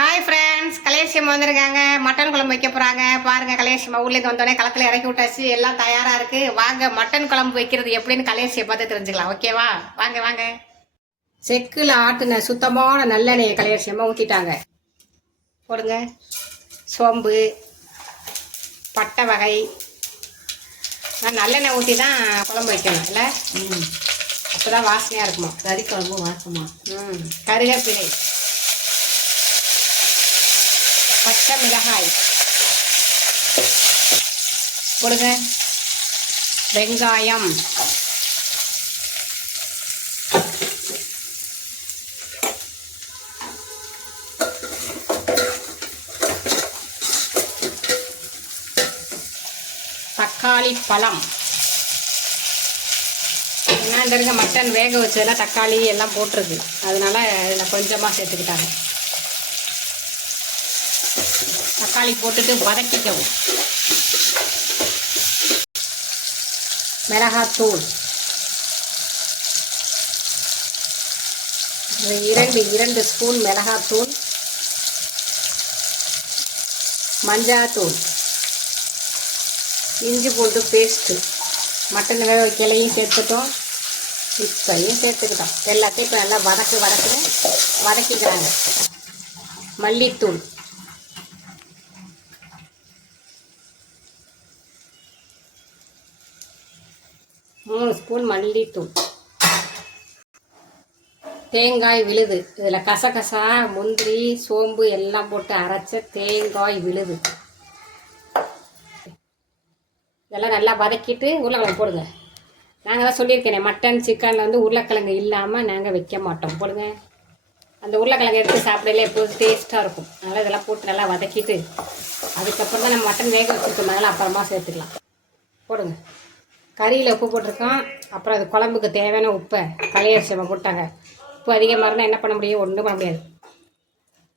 Hi friends, கலையரசியம்மா வந்திருக்காங்க. Mutton குழம்பு வைக்க போகிறாங்க. பாருங்கள், கலையரசியம்மா ஊர்லேருந்து வந்தோடனே களத்தில் இறக்கி விட்டாச்சு. எல்லாம் தயாராக இருக்குது. வாங்க மட்டன் குழம்பு வைக்கிறது எப்படின்னு கலையரசியை பார்த்து தெரிஞ்சுக்கலாம். ஓகேவா? வாங்க வாங்க. செக்கில் ஆட்டுன சுத்தமான நல்லெண்ணெயை கலையரசியம்மா ஊற்றிட்டாங்க. போடுங்க. சோம்பு, பட்டை வகை. நல்லெண்ணெய் ஊற்றி தான் குழம்பு வைக்கணும் இல்லை? அப்போ தான் வாசனையாக இருக்குமா? கறி குழம்பு வாசமா. கருவேப்பிலை, பச்சை மிளகாய் போடுங்க. வெங்காயம், தக்காளி பழம். ஏன்னா இந்த இருக்க மட்டன் வேக வச்சதெல்லாம் தக்காளி எல்லாம் போட்டிருக்கு, அதனால இதில் கொஞ்சமாக சேர்த்துக்கிட்டாங்க. தக்காளி போட்டுட்டு வதக்கிக்கவும். மிளகாத்தூள் இரண்டு ஸ்பூன் மிளகாத்தூள், மஞ்சாத்தூள், இஞ்சி பூண்டு பேஸ்ட்டு, மட்டன் வேக வைக்கலையும் சேர்த்துட்டோம், இப்பையும் சேர்த்துக்கிட்டோம். எல்லாத்தையும் இப்போ நல்லா வதக்கிக்கிறாங்க. மல்லித்தூள், மூணு ஸ்பூன் மல்லித்தூள், தேங்காய் விழுது. இதில் கசகசா, முந்திரி, சோம்பு எல்லாம் போட்டு அரைச்ச தேங்காய் விழுது. இதெல்லாம் நல்லா வதக்கிட்டு உருளைக்கிழங்கு போடுங்க. நாங்கள் தான் சொல்லியிருக்கேனே, மட்டன் சிக்கனில் வந்து உருளைக்கிழங்கு இல்லாமல் நாங்கள் வைக்க மாட்டோம். போடுங்க. அந்த உருளைக்கிழங்கு எடுத்து சாப்பிடல எப்போதும் டேஸ்ட்டாக இருக்கும். அதனால் இதெல்லாம் போட்டு நல்லா வதக்கிட்டு அதுக்கப்புறம் தான் நம்ம மட்டன் வேக வச்சுருக்கோம், அதனால் அப்புறமா சேர்த்துக்கலாம். போடுங்க. கறியில் உப்பு போட்டிருக்கோம். அப்புறம் அது குழம்புக்கு தேவையான உப்பை கலையரசியம்மா போட்டாங்க. உப்பு அதிகமாக இருந்தால் என்ன பண்ண முடியும்? ஒன்றும் பண்ண முடியாது.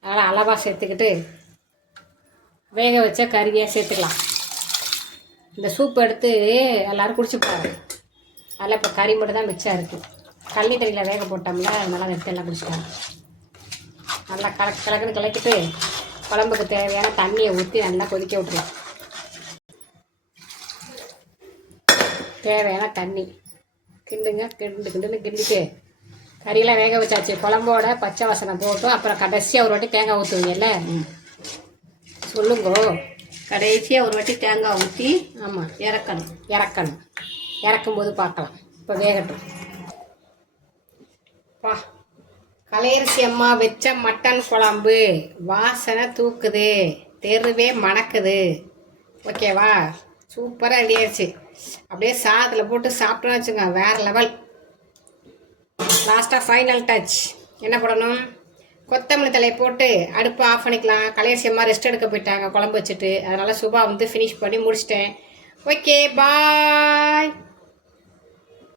அதனால் அளவாக சேர்த்துக்கிட்டு வேக வச்ச கறியாக சேர்த்துக்கலாம். இந்த சூப் எடுத்து எல்லோரும் குடிச்சுப்பாங்க. அதில் இப்போ கறி மட்டும் தான் மிச்சம் இருக்குது. கள்ளி தண்ணியில் வேக போட்டோம்ல, அதனால எடுத்து எல்லாம் குடிச்சிட்டாங்க. நல்லா கலக்குன்னு கலக்கிட்டு குழம்புக்கு தேவையான தண்ணியை ஊற்றி நல்லா கொதிக்க விட்டுலாம். தேவையான தண்ணி கிண்டுங்க. கிண்டிட்டு கறியெல்லாம் வேக வச்சாச்சு. குழம்போட பச்சை வாசனை போட்டும். அப்புறம் கடைசியாக ஒரு வாட்டி தேங்காய் ஊற்றுவீங்கல்ல, சொல்லுங்கோ. கடைசியாக ஒரு வாட்டி தேங்காய் ஊற்றி ஆமாம் இறக்கணும். இறக்கும்போது பார்க்கலாம். இப்போ வேகட்டும். வா, கலையரசியம்மா வச்ச மட்டன் குழம்பு வாசனை தூக்குது, தெருவே மணக்குது. ஓகேவா? சூப்பராக ரெடி ஆயிடுச்சு. அப்படியே சாதத்தில் போட்டு சாப்பிட்டோன்னு வச்சுங்க, வேறு லெவல். லாஸ்ட்டாக ஃபைனல் டச் என்ன பண்ணணும்? கொத்தமல்லி தலையை போட்டு அடுப்பை ஆஃப் பண்ணிக்கலாம். கலையரசியம்மா ரெஸ்ட் எடுக்க போயிட்டாங்க குழம்பு வச்சுட்டு. அதனால் சுபா வந்து ஃபினிஷ் பண்ணி முடிச்சிட்டேன். ஓகே, பாய்.